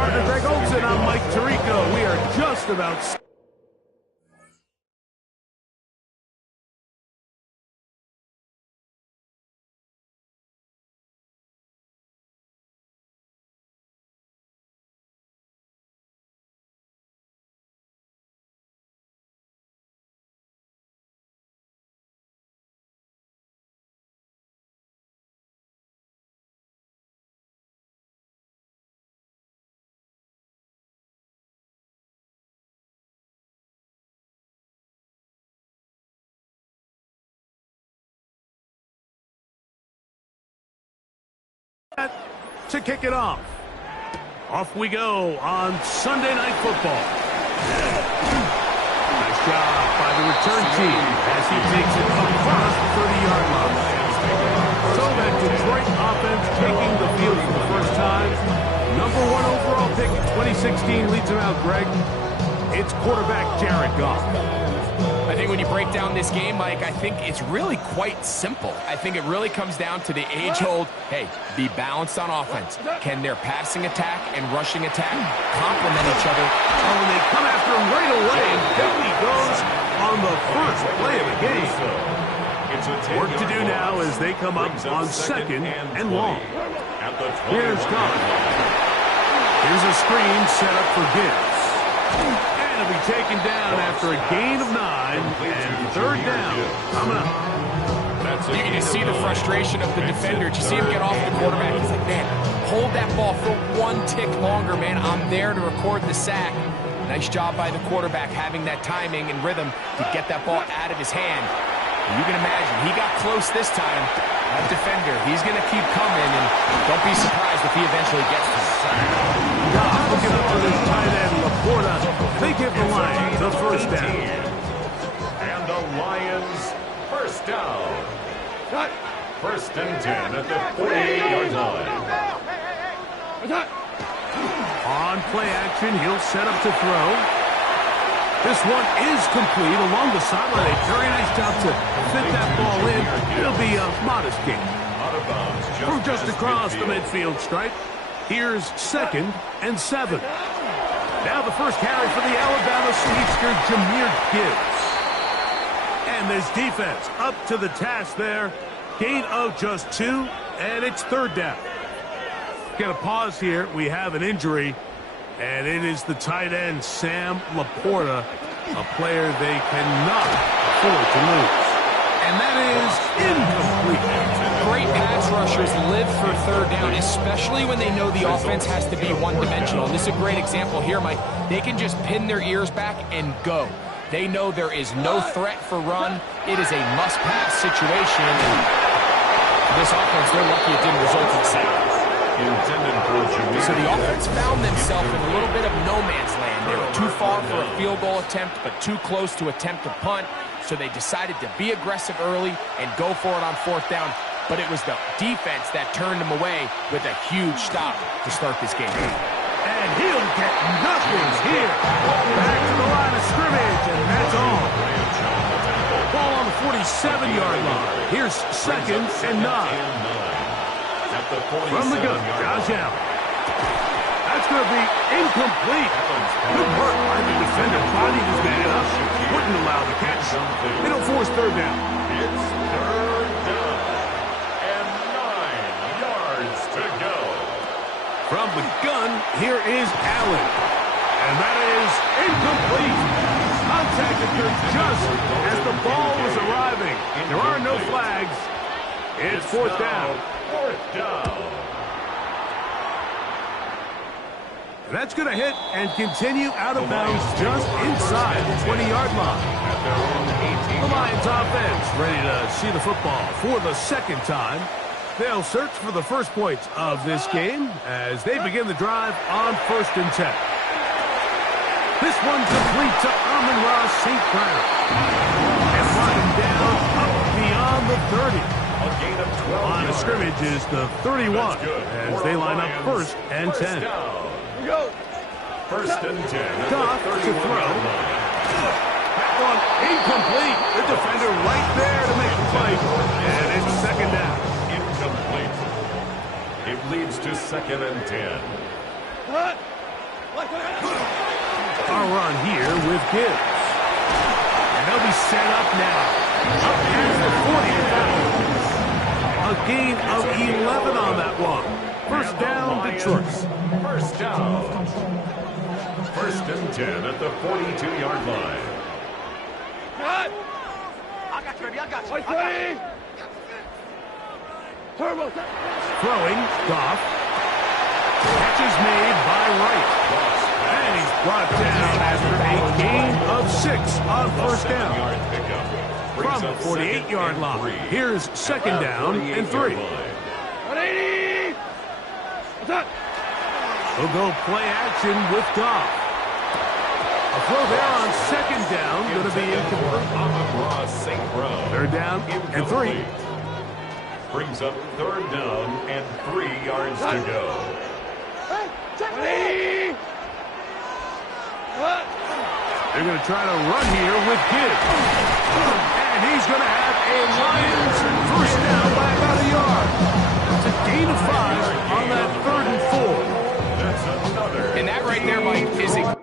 partner Greg Olson, I'm Mike Tirico. We are just about... to kick it off. Off we go on Sunday Night Football. Nice job by the return team as he takes it across the 30-yard line. So that Detroit offense taking the field for the first time. Number 1 overall pick in 2016 leads him out, Greg. It's quarterback Jared Goff. I think when you break down this game, Mike, I think it's really quite simple. I think it really comes down to the age-old, hey, be balanced on offense. Can their passing attack and rushing attack complement each other? Oh, and they come after him right away, and down he goes on the first play of the game. Work to do now as they come up on second and long. Here's Goff. Here's a screen set up for Gibbs. And it'll be taken down after a gain of 9 and third down coming up. You can just see the frustration of the defender. You see him get off the quarterback. He's like, man, hold that ball for 1 tick longer, man. I'm there to record the sack. Nice job by the quarterback having that timing and rhythm to get that ball out of his hand. And you can imagine, he got close this time. That defender, he's going to keep coming, and don't be surprised if he eventually gets to him. Looking up to this tight end, Laporta. They give the Lions the first down. And the Lions first down. First and 10 at the 48-yard line. On play action, he'll set up to throw. This one is complete along the sideline. A very nice job to fit that ball in. It'll be a modest gain. From just across the midfield stripe. Here's second and 7. Now the first carry for the Alabama speedster, Jahmyr Gibbs. And this defense up to the task there. Gain of just 2, and it's third down. Get a pause here. We have an injury, and it is the tight end, Sam Laporta, a player they cannot afford to lose. And that is incomplete. Great pass rushers live for third down, especially when they know the offense has to be one-dimensional. This is a great example here, Mike. They can just pin their ears back and go. They know there is no threat for run. It is a must-pass situation. And this offense, they're lucky it didn't result in sacks. So the offense found themselves in a little bit of no man's land. They were too far for a field goal attempt, but too close to attempt a punt. So they decided to be aggressive early and go for it on fourth down. But it was the defense that turned them away with a huge stop to start this game. And he'll get nothing here. Back to the line of scrimmage, and that's all. Ball on the 47-yard line. Here's second and 9. From the gun, Josh Allen. That's going to be incomplete. Good work by the defender. Bodied his man up. Wouldn't allow the catch. It'll force third down. It's third down. And 9 yards to go. From the gun, here is Allen. And that is incomplete. Contact occurred just as the ball was arriving. There are no flags. It's fourth down. Fourth down. That's going to hit and continue out of bounds just inside the 20-yard line. The Lions offense ready to see the football for the second time. They'll search for the first points of this game as they begin the drive on first and 10. This one complete to Amon-Ra St. Brown. And brought him down up beyond the 30. Line of scrimmage is the 31 as they line up first and 10. First and 10. Goff to throw. That one incomplete. The defender right there to make the play. And it's second down. Incomplete. It leads to second and 10. A run here with Gibbs. And they'll be set up now. Up past the 40. A gain of 11 on that one. First down, Detroit. First down. First and 10 at the 42-yard line. I got you, baby. I got you. Throwing, Goff. Catch is made by Wright. And he's brought down after a gain of 6 on first down. From the 48-yard line, here's second down and 3. 180. We'll go play action with Goff. A throw there on second down, going to be incomplete. Third down and 3. Brings up third down and 3 yards to go. 180. They're going to try to run here with Gibbs. And he's going to have a Lions first down by about a yard. It's a gain of 5 on that 3rd and 4. That's another. And that right there, Mike, is a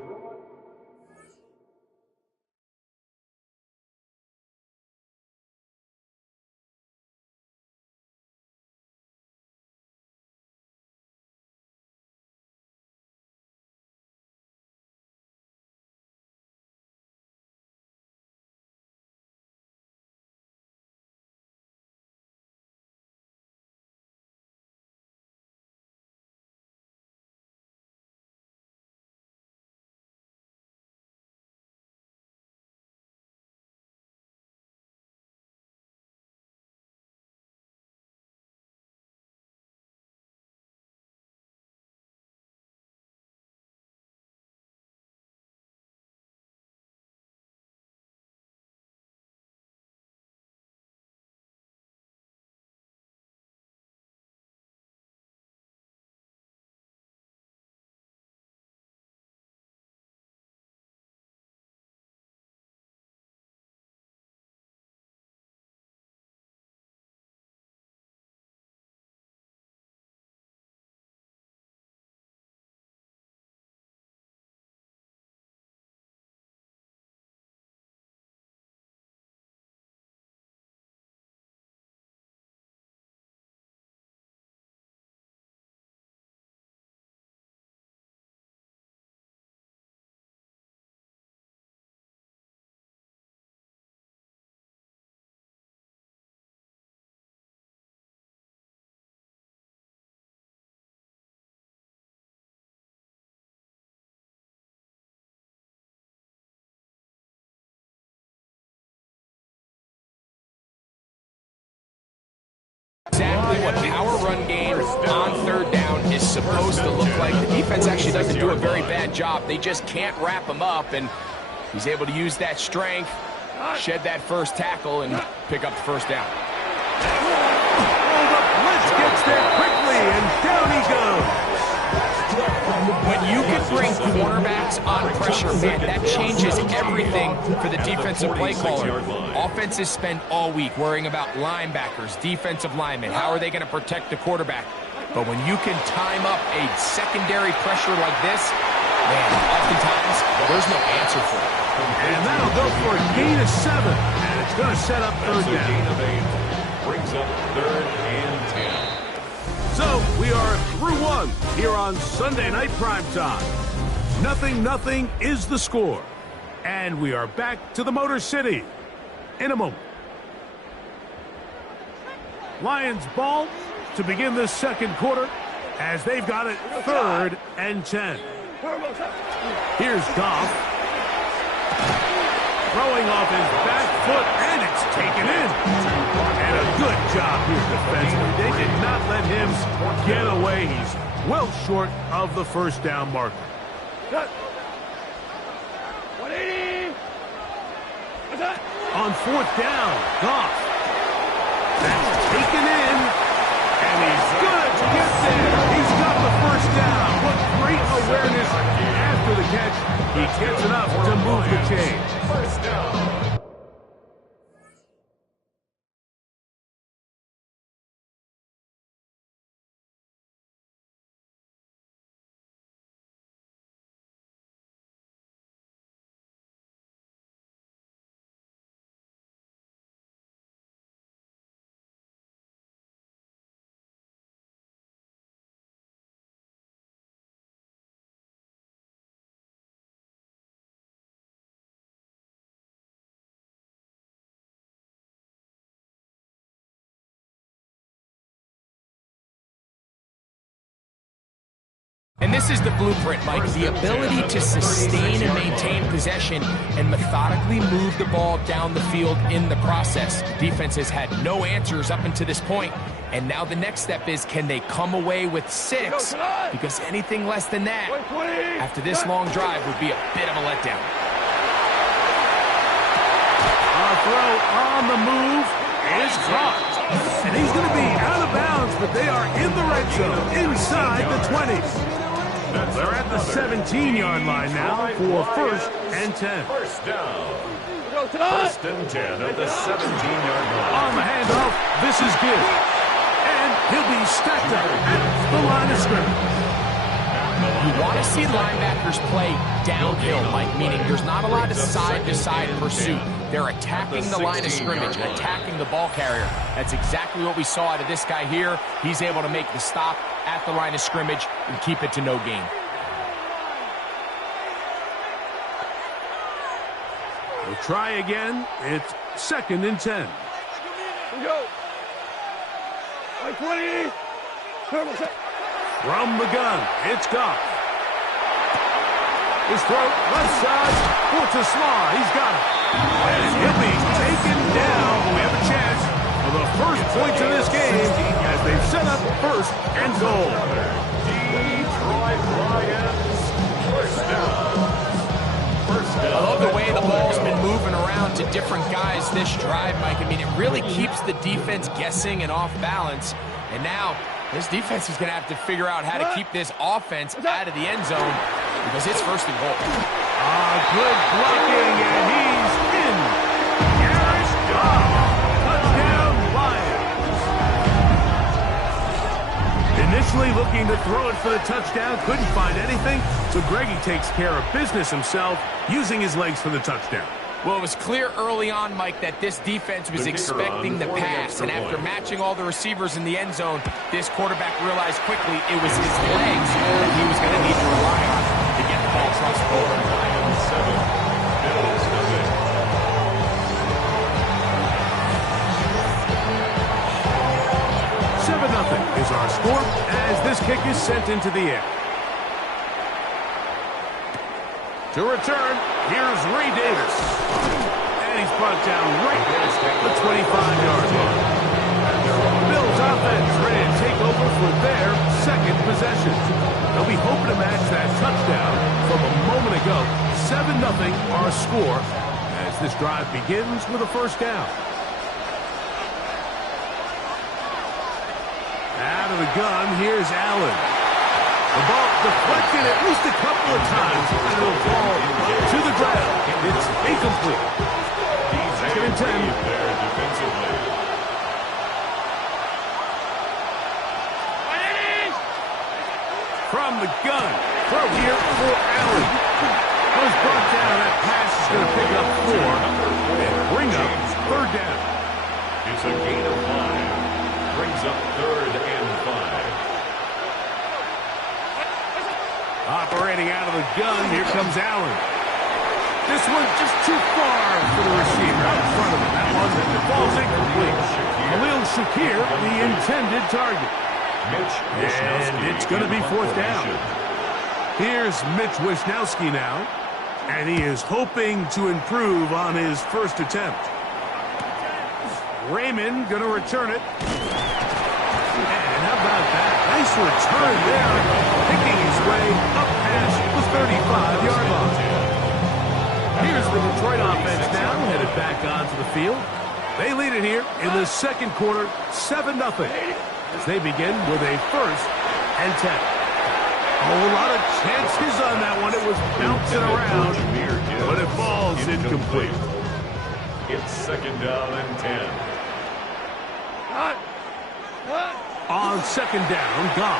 exactly what power run game on third down is supposed to look like. The defense actually doesn't do a very bad job. They just can't wrap him up, and he's able to use that strength, shed that first tackle, and pick up the first down. The blitz gets there quickly, and down he goes. When you can bring cornerbacks on pressure, man, that changes everything for the defensive play caller. Offenses spend all week worrying about linebackers, defensive linemen. How are they going to protect the quarterback? But when you can time up a secondary pressure like this, man, oftentimes there's no answer for it. And that'll go for a gain of 7. And it's going to set up third down. Brings up third and 10. So, we are through 1 here on Sunday Night Primetime. 0-0 is the score. And we are back to the Motor City in a moment. Lions ball to begin this second quarter as they've got it 3rd and 10. Here's Goff. Throwing off his back foot, and it's taken in. And a good job here defensively. They did not let him get away. He's well short of the first down marker. 180. On 4th down, Goff. That's taken in, and he's good to get there. He's got the first down. What great awareness after the catch. He gets enough to move the chains. First down. And this is the blueprint, Mike. The ability to sustain and maintain possession and methodically move the ball down the field in the process. Defense has had no answers up until this point, and now the next step is, can they come away with 6? Because anything less than that, after this long drive, would be a bit of a letdown. A throw on the move is caught. And he's going to be out of bounds, but they are in the red zone, inside the 20s. They're at the 17-yard line now for 1st and 10. First down. 1st and 10 at the 17-yard line. On the handoff, this is good. And he'll be stacked up at the line of scrimmage. You want to see linebackers play downhill, Mike, meaning there's not a lot of side-to-side pursuit. They're attacking the line of scrimmage, attacking the ball carrier. That's exactly what we saw out of this guy here. He's able to make the stop at the line of scrimmage and keep it to no gain. We'll try again. It's 2nd and 10. Go. 20. From the gun, it's Goff. His throw, left side, for Small. He's got it. And he'll be taken down. We have a chance for the first points of this game as they've set up 1st and goal. Detroit Lions. First down. I love the way the ball's been moving around to different guys this drive, Mike. I mean, it really keeps the defense guessing and off balance. And now, this defense is going to have to figure out how to keep this offense out of the end zone because it's 1st and goal. Good blocking, and he's in. Garrett Goff. Touchdown, Lions. Initially looking to throw it for the touchdown, couldn't find anything, so Greggy takes care of business himself, using his legs for the touchdown. Well, it was clear early on, Mike, that this defense was expecting the pass, and after matching all the receivers in the end zone, this quarterback realized quickly it was his legs that he was going to need to rely on to get the ball across the board. 7-0 is our score as this kick is sent into the air. To return, here's Ray Davis. And he's brought down right at the 25-yard line. Bills offense ready to take over for their 2nd possession. They'll be hoping to match that touchdown from a moment ago. 7-0 our score as this drive begins with a 1st down. Out of the gun, here's Allen. The ball deflected at least a couple of times, and it'll fall to the ground. It's incomplete. 2nd and 10. There defensively. From the gun, throw here for Allen. Was brought down. That pass is going to pick up 4 and bring up 3rd down. It's a gain of 5. Brings up 3rd and 5. Operating out of the gun, here comes Allen. This one's just too far for the receiver out in front of him. That one falls incomplete. Khalil Shakir, the intended target. And it's going to be 4th down. Here's Mitch Wishnowsky now, and he is hoping to improve on his 1st attempt. Raymond going to return it. And how about that? Nice return there, picking his way up past the 35-yard line. Here's the Detroit offense now, headed back onto the field. They lead it here in the 2nd quarter, 7-0, as they begin with a 1st and 10. A whole lot of chances on that one. It was bouncing around, but it falls incomplete. It's 2nd down and 10. On 2nd down, Goff.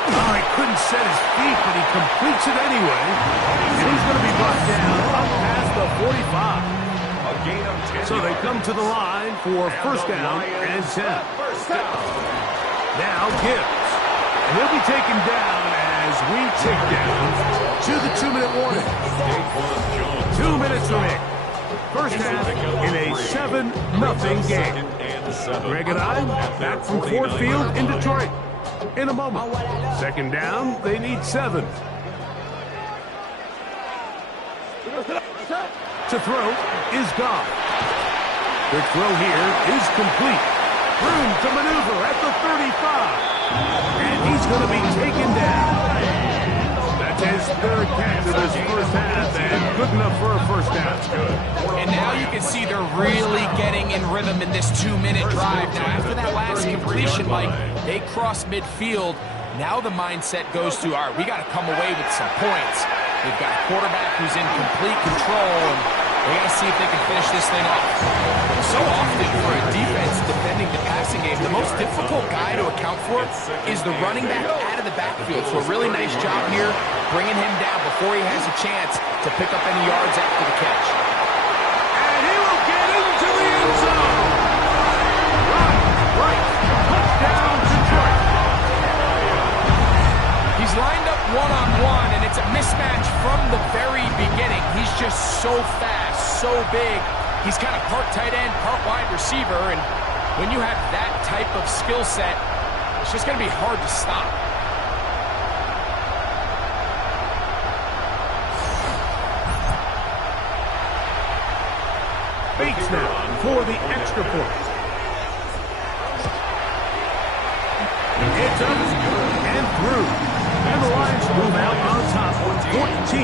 Oh, he couldn't set his feet, but he completes it anyway. And he's going to be brought down up past the 45. A gain of 10. So they come to the line for 1st down and 10. Now Gibbs. And he'll be taken down as we tick down to the 2-minute warning. 2 minutes remaining. First half in a 7-0 game. Greg and I back from Ford Field in Detroit. in a moment. Second down, they need 7. To throw is Goff. Their throw here is complete. Room to maneuver at the 35. And he's going to be taken down. That's his 3rd catch of this first half, and good enough for a first down. And now you can see they're really getting in rhythm in this 2-minute drive. Now, after that last completion, Mike, they cross midfield. Now the mindset goes to, all right, we got to come away with some points. They've got a quarterback who's in complete control, and they got to see if they can finish this thing off. So often for a defense defending the passing game, the most difficult guy to account for is the running back out of the backfield. So a really nice job here bringing him down before he has a chance to pick up any yards after the catch. And he will get into the end zone. Right. Touchdown Detroit. He's lined up one-on-one, and it's a mismatch from the very beginning. He's just so fast, so big. He's kind of part tight end, part wide receiver, and when you have that type of skill set, it's just going to be hard to stop. Bates now for the extra point. It's up and through. And the Lions move out on top, 14-0.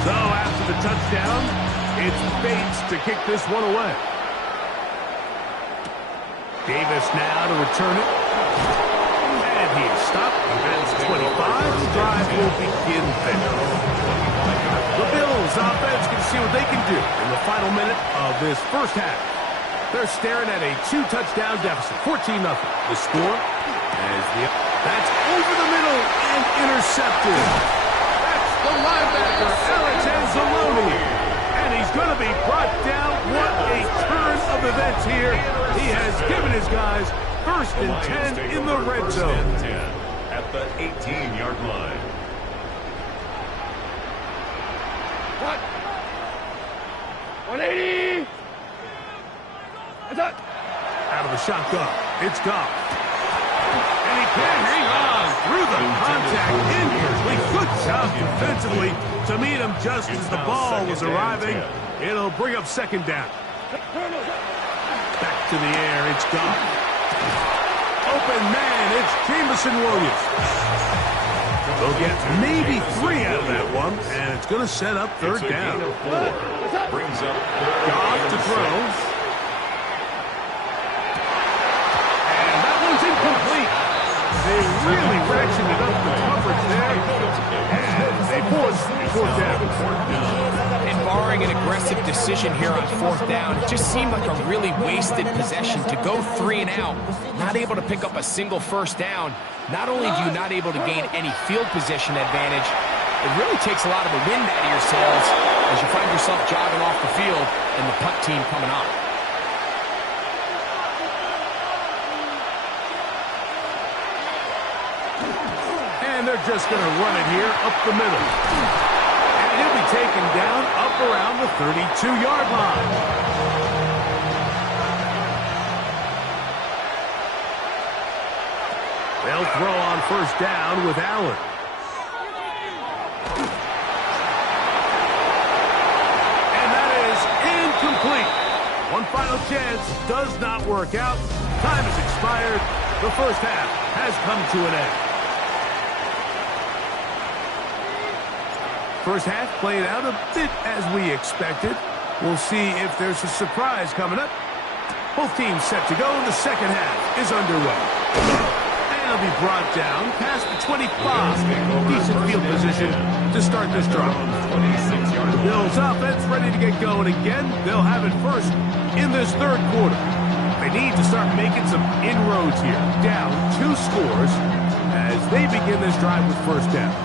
So after the touchdown, it's Bates to kick this one away. Davis now to return it. And he is stopped. That's 25. The drive will begin there. The Bills offense can see what they can do in the final minute of this first half. They're staring at a 2-touchdown deficit, 14-0. The score that's over the middle and intercepted. That's the linebacker, Alex Anzalone. And he's going to be brought down. What a turn of events here. He has given his guys 1st and 10 in the red zone. At the 18-yard line. What? 180. Out of the shotgun, it's Goff. And he can hang on through the contact. Incomplete. Good job defensively to meet him just as the ball was arriving. It'll bring up 2nd down. Back to the air, it's Goff. Open man, it's Jameson Williams. They'll get maybe 3 out of that one, and it's going to set up 3rd down. Brings up Goff to throw. Incomplete. They really ratcheted up the coverage there, and they forced 4th down. And barring an aggressive decision here on 4th down, it just seemed like a really wasted possession to go 3 and out, not able to pick up a single 1st down. Not only do you not able to gain any field position advantage, it really takes a lot of the wind out of your sails as you find yourself jogging off the field and the punt team coming on. And they're just going to run it here up the middle. And he'll be taken down up around the 32-yard line. They'll throw on 1st down with Allen. And that is incomplete. One final chance does not work out. Time has expired. The first half has come to an end. First half played out a bit as we expected. We'll see if there's a surprise coming up. Both teams set to go, and the second half is underway. And he'll be brought down past the 25. Decent field position to start this drive. The Bills offense ready to get going again. They'll have it first in this 3rd quarter. They need to start making some inroads here. Down 2 scores as they begin this drive with 1st down.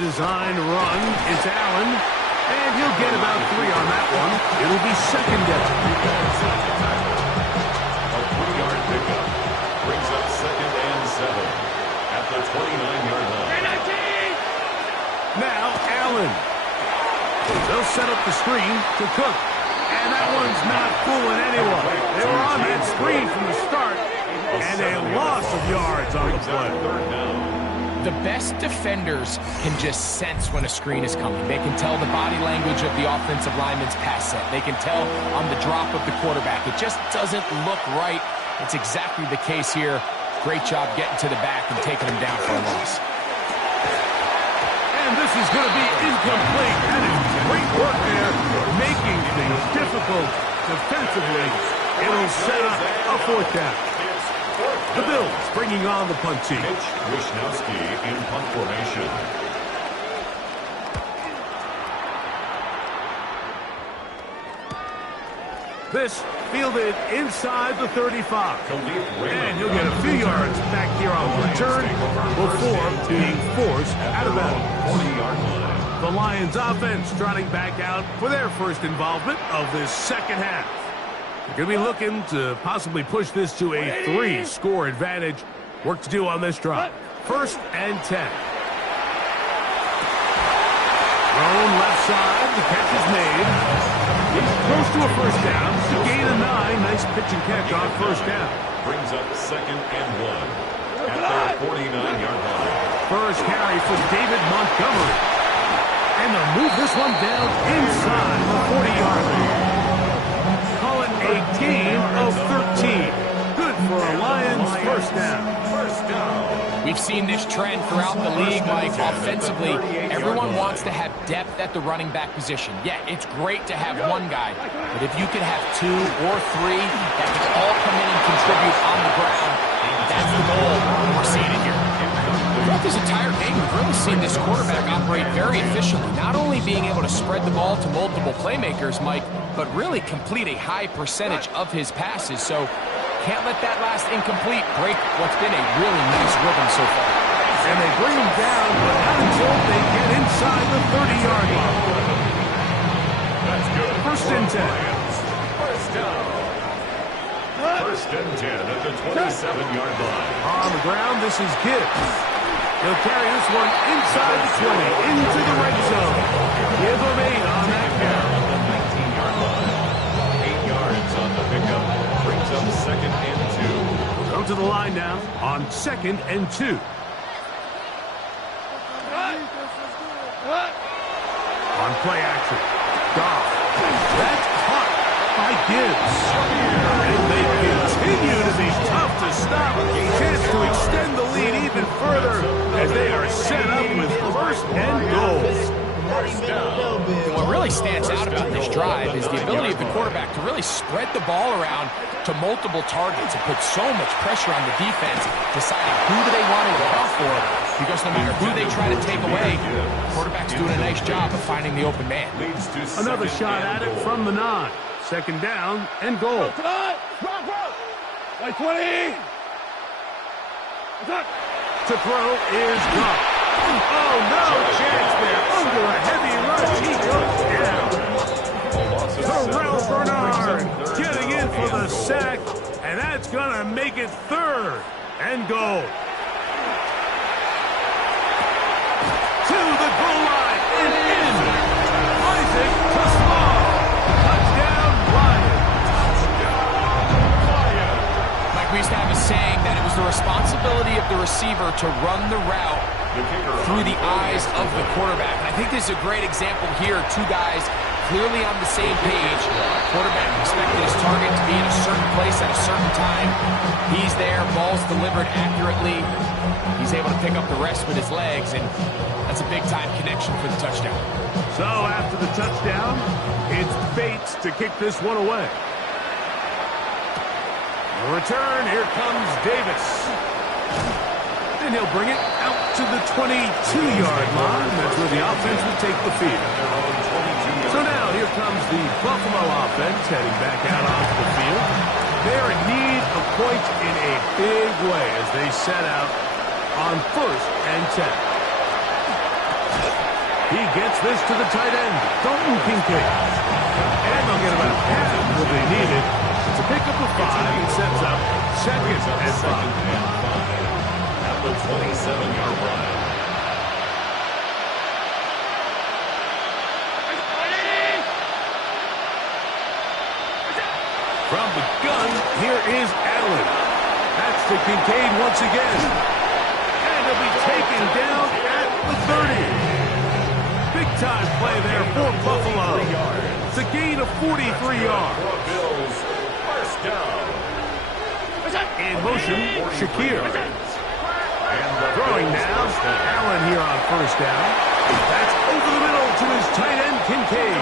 Designed run. It's Allen, and he'll get about 3 on that one. It'll be 2nd down. A 3-yard pickup brings up 2nd and 7 at the 29-yard line. Now Allen. They'll set up the screen to Cook. And that one's not fooling anyone. They were on that screen from the start, and a loss of yards on the play. The best defenders can just sense when a screen is coming. They can tell the body language of the offensive lineman's pass set. They can tell on the drop of the quarterback. It just doesn't look right. It's exactly the case here. Great job getting to the back and taking him down for a loss. And this is going to be incomplete. That is great work there, making things difficult defensively. It'll set up a fourth down. The Bills bringing on the punt team. Mitch Wishnowski in punt formation. This fielded inside the 35. And he'll get a few yards back here on the return before being forced out of bounds. 40-yard line. The Lions offense trotting back out for their first involvement of this second half. They're going to be looking to possibly push this to a 3-score advantage. Work to do on this drive. 1st and 10. Thrown left side. The catch is made. He's close to a first down. It's a gain of 9. Nice pitch and catch on first down. Brings up 2nd and 1 at their 49-yard line. First carry for David Montgomery. And they'll move this one down inside the 40-yard line. Call it a gain of 13. Good for a Lions first down. We've seen this trend throughout the league, Mike. Offensively, everyone wants to have depth at the running back position. Yeah, it's great to have one guy, but if you can have 2 or 3 that can all come in and contribute on the ground, that's the goal. We're seeing it here. Throughout this entire game, we've really seen this quarterback operate very efficiently, not only being able to spread the ball to multiple playmakers, Mike, but really complete a high percentage of his passes. So can't let that last incomplete break what's been a really nice rhythm so far. And they bring him down, but not until they get inside the 30-yard line. That's good. 1st and 10. First down. 1st and 10 at the 27-yard line. On the ground, this is Gibbs. He'll carry this one inside the 20, into the red zone. Give him 8 on that carry. 19-yard line. 8 yards on the pickup. Brings up 2nd and 2. Go to the line now on 2nd and 2. On play action. Goff. That's caught by Gibbs. And they continue to be tough to stop. Chance to extend the lead even further as they are set up with 1st and goal. What really stands out about this drive is the ability of the quarterback to really spread the ball around to multiple targets and put so much pressure on the defense, deciding who do they want to account for, because no matter who they try to take away, the quarterback's doing a nice job of finding the open man. Another shot at it from the 9. 2nd down and goal. Like 20. To throw is Goff. Oh, no chance there. Under a heavy rush, he goes down. Terrell Bernard getting in for the sack, and that's going to make it 3rd and goal. To the goal line and in. Isaac to Small. Touchdown, Lions. Mike, we used to have a saying that it was the responsibility of the receiver to run the route through the eyes of the quarterback. And I think this is a great example here. 2 guys clearly on the same page. Quarterback expected his target to be in a certain place at a certain time. He's there, ball's delivered accurately. He's able to pick up the rest with his legs, and that's a big-time connection for the touchdown. So after the touchdown, it's Bates to kick this one away. The return, here comes Davis. And he'll bring it out to the 22-yard line. That's where the offense will take the field. So now here comes the Buffalo offense heading back out onto the field. They're in need of points in a big way as they set out on 1st and 10. He gets this to the tight end, Dalton Kincaid. And they'll get about half what they needed. It's a pickup of 5 and sets up 2nd and 5. At the 27-yard line. to Kincaid once again. And he'll be taken down at the 30. Big-time play there for Buffalo. It's a gain of 43 yards. Bills, first down. In motion, Shakir. Throwing now, Allen here on first down. That's over the middle to his tight end, Kincaid.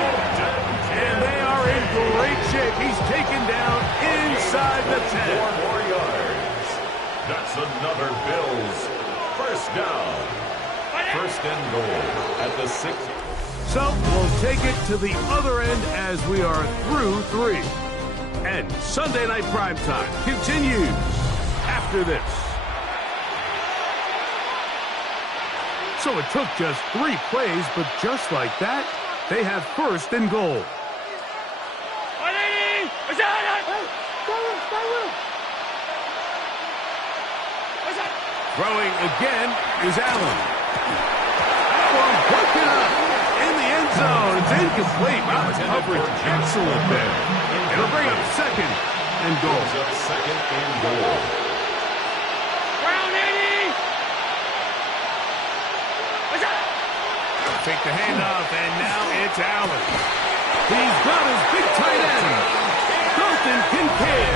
And they are in great shape. He's taken down inside the 10. 4 more yards. That's another Bills first down. First and goal at the 6. So we'll take it to the other end as we are through 3. And Sunday Night Primetime continues after this. So it took just 3 plays, but just like that, they have first and goal. Throwing again is Allen. That one broken up in the end zone. It's incomplete. Wow, the coverage excellent there. It'll bring up second and goal. Second and goal. Take the handoff, and now it's Allen. He's got his big tight end, Dalton Kincaid.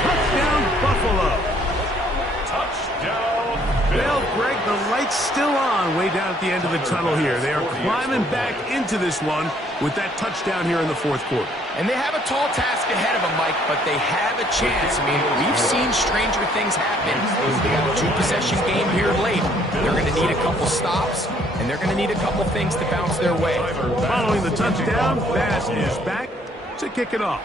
Touchdown, Buffalo. Touchdown, Well, Greg, the light's still on way down at the end of the tunnel here. They are climbing back into this one with that touchdown here in the fourth quarter. And they have a tall task ahead of them, Mike, but they have a chance. I mean, we've seen stranger things happen. They got a 2-possession game here late. They're going to need a couple stops, and they're going to need a couple things to bounce their way. Following the touchdown, Bass is back to kick it off.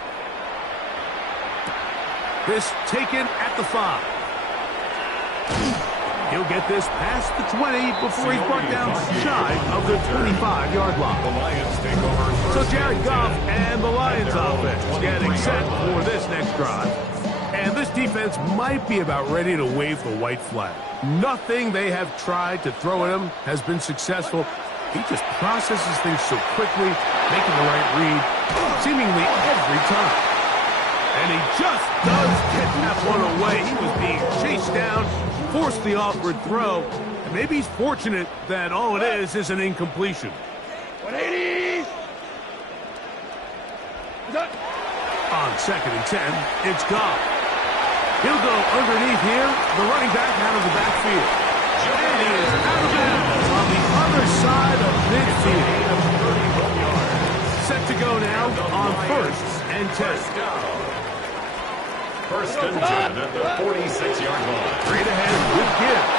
This taken at the 5. He'll get this past the 20 before he's brought down shy of the 25-yard line. The Lions take over. So Jared Goff and the Lions offense getting set for this next drive. And this defense might be about ready to wave the white flag. Nothing they have tried to throw at him has been successful. He just processes things so quickly, making the right read seemingly every time. And he just does get that one away. He was being chased down, forced the awkward throw, and maybe he's fortunate that all it is an incompletion. 180. On second and 10, it's Goff. He'll go underneath here, the running back out of the backfield. And he is out of bounds on the other side of midfield. Set to go now on first and 10. First and 10 at the 46-yard line. Straight ahead with Gibbs.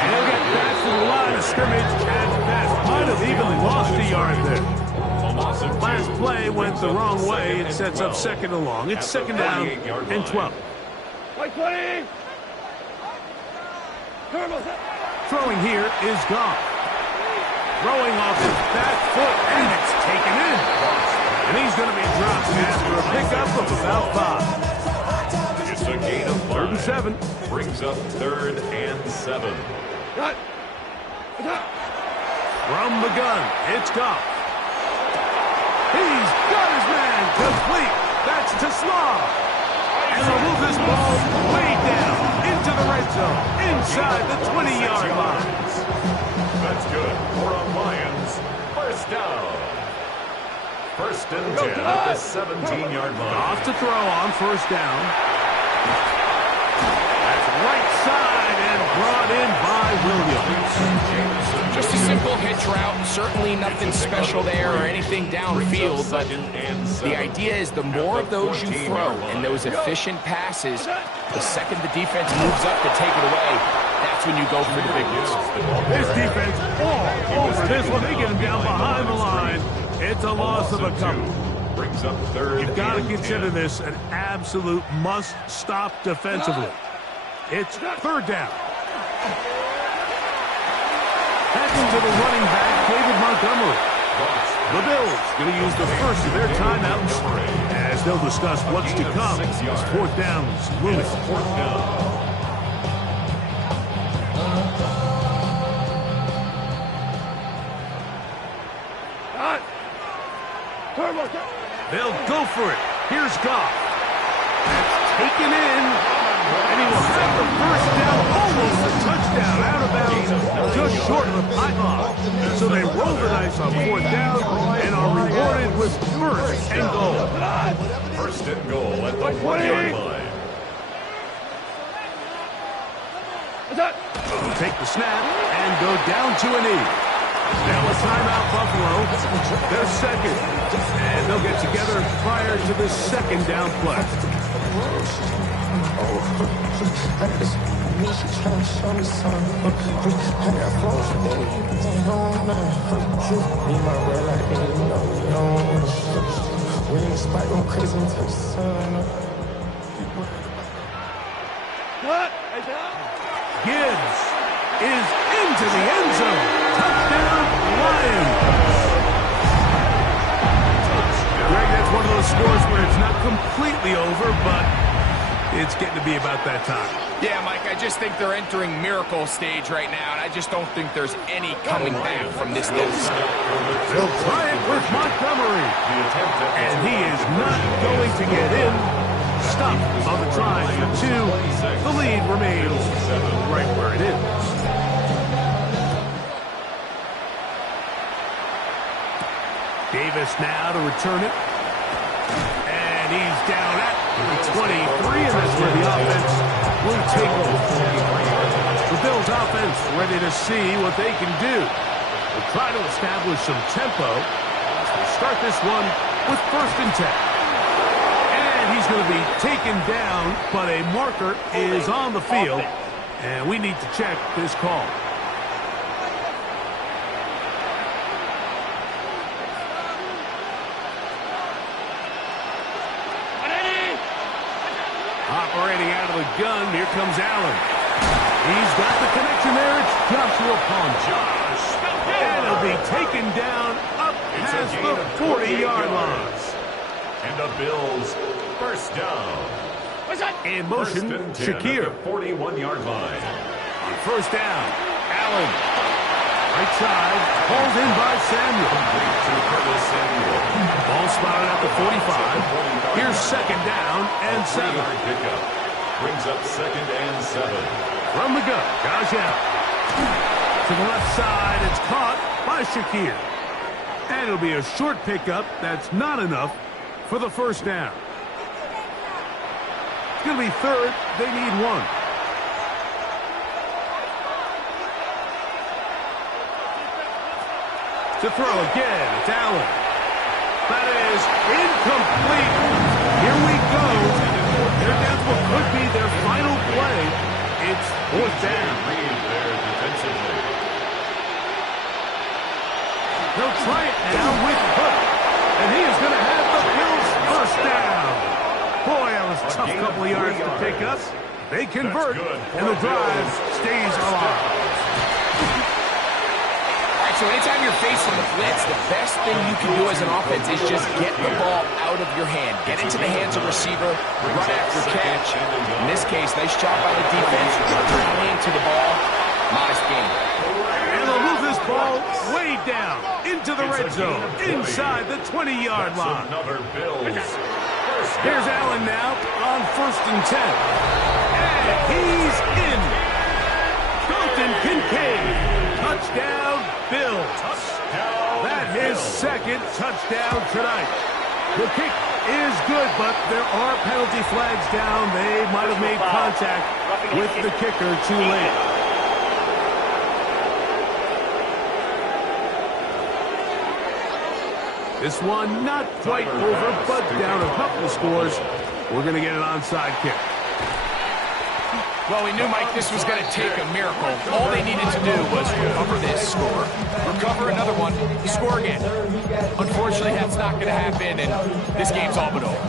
And he'll get back to the line of scrimmage at best. Might have even lost a yard there. Last play went the wrong way. It sets up second and long. It's second down and 12. Like 20. Throwing here is Goff. Throwing off his back foot, and it's taken in. And he's going to be dropped after a pickup of about 5. It's a gain of 3rd and 7. Brings up 3rd and 7. From the gun, it's Goff. He's got his man complete. That's to Slaw. And they'll move this ball way down into the red zone, inside the 20-yard line. That's good for a Lions first down. First and 10 at the 17-yard line. Off to throw on first down. That's right side and brought in by Williams. Just a simple hitch route. Certainly nothing special there or anything downfield, but the idea is the more of those you throw and those efficient passes, the second the defense moves up to take it away, that's when you go for the big ones. This defense all over this one. They get him down behind the line. It's a loss of a couple. Brings up 3rd. You've got to consider this an absolute must-stop defensively. It's 3rd down. Heading to the running back, David Montgomery. The Bills going to use the first of their timeouts as they'll discuss what's to come. It's 4th downs looming. 4th down. They'll go for it. Here's Goff. That's taken in And he will have the first down, almost a touchdown, out of bounds, just short of the pylon. So they roll the dice on 4th down and are rewarded with first and goal. First and goal at the 1-yard line. They'll take the snap and go down to a knee. Now a timeout, Buffalo. They're second. And they'll get together prior to the second down play. Gibbs is into the end zone. Touchdown, Lions. Greg, that's one of those scores where it's not completely over, but it's getting to be about that time. Yeah, Mike, I just think they're entering miracle stage right now, and I just don't think there's any coming back from this deficit. They'll try it with Montgomery. And he is not going to get in. Stop on the try for 2. The lead remains right where it is. Davis now to return it. And he's down at the 23, and that's where the offense will take over. The Bills offense ready to see what they can do. They'll try to establish some tempo. They start this one with 1st and 10. And he's going to be taken down, but a marker is on the field, and we need to check this call. Operating out of the gun, here comes Allen. He's got the connection there. It's Joshua Palmer. And he'll be taken down up past the 40-yard line. And the Bills first down. In motion, Shakir. 41-yard line. On 1st down, Allen. Right side, hauled in by Samuel. Ball spotted at the 45. Here's 2nd down and 7. Pickup brings up 2nd and 7. From the gun, Josh Allen. To the left side, it's caught by Shakir. And it'll be a short pickup. That's not enough for the 1st down. It's going to be 3rd. They need 1. To throw again, it's Allen. That is incomplete. Here we go. They're down to what could be their final play. It's 4th down. They'll try it now with Hook. And he is going to have the Bills' 1st down. Boy, that was a tough couple of yards to pick up. They convert, and the drive stays alive. So anytime you're facing the blitz, the best thing you can do as an offense is just get the ball out of your hand. Get into the hands of receiver, run after catch. In this case, nice job by the defense. Rallying to the ball. Modest game. And they'll move this ball way down into the red zone, inside the 20-yard line. Here's Allen now on 1st and 10. And he's in. Dalton Kincaid. Touchdown, Bills. That is 2nd touchdown tonight. The kick is good, but there are penalty flags down. They might have made contact with the kicker too late. This one not quite over, but down a couple of scores. We're going to get an onside kick. Well, we knew, Mike, this was going to take a miracle. All they needed to do was recover this score, recover another one, score again. Unfortunately, that's not going to happen, and this game's all but over.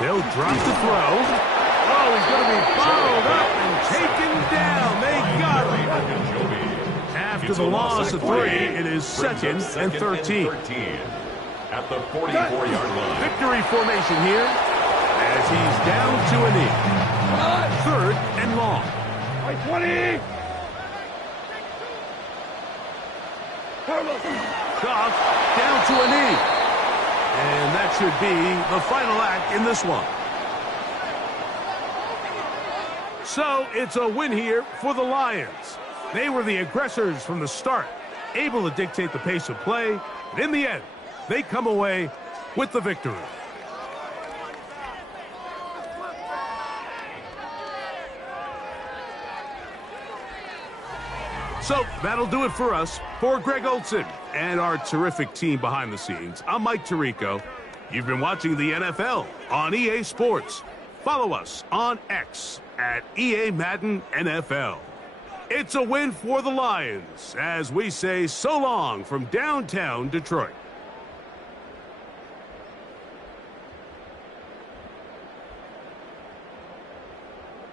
They'll drop the throw. Oh, he's going to be followed up and taken down. They got him. After the loss of 3, it is 2nd and 13. At the 44-yard line. Victory formation here as he's down to a knee. 3rd and long. 20. Goff down to a knee. And that should be the final act in this one. So it's a win here for the Lions. They were the aggressors from the start, able to dictate the pace of play. And in the end, they come away with the victory. So that'll do it for us. For Greg Olson and our terrific team behind the scenes, I'm Mike Tirico. You've been watching the NFL on EA Sports. Follow us on X at EA Madden NFL. It's a win for the Lions as we say so long from downtown Detroit.